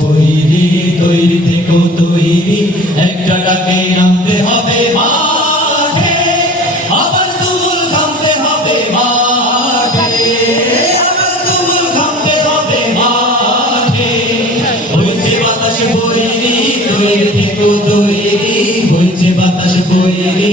বইরি তৈরি থেকো তৈরি একটা ডাকে নামতে হবে মাঠে, আবার তুমুল থামতে হবে মাঠে, আবার তুমুল থামতে হবে মাঠে। বইছে বাতাস তৈরি তৈরি বইছে বাতাস বইরি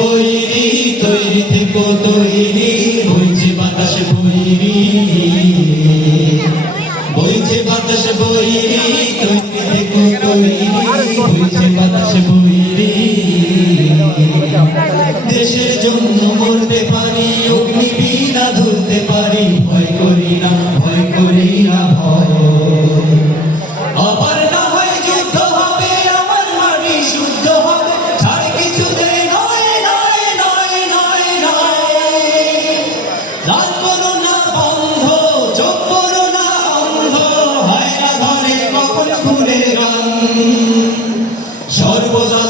বইরি তৈরি থেকো তৈরি বইছে বাতাসে বইরি না না ভয় আবার না অন্ধ। হয় ধরে কখন ফুলের গান? সর্বদা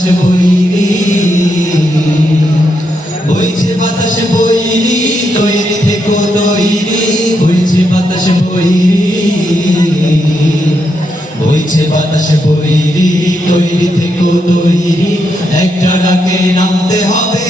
বাতাস বইরি বইছে বাতাসে বইরি তৈরি থেকো তৈরি, বইছে বাতাসে বইরি বইছে বাতাসে বইরি তৈরি থেকো তৈরি, একটা ডাকে নামতে হবে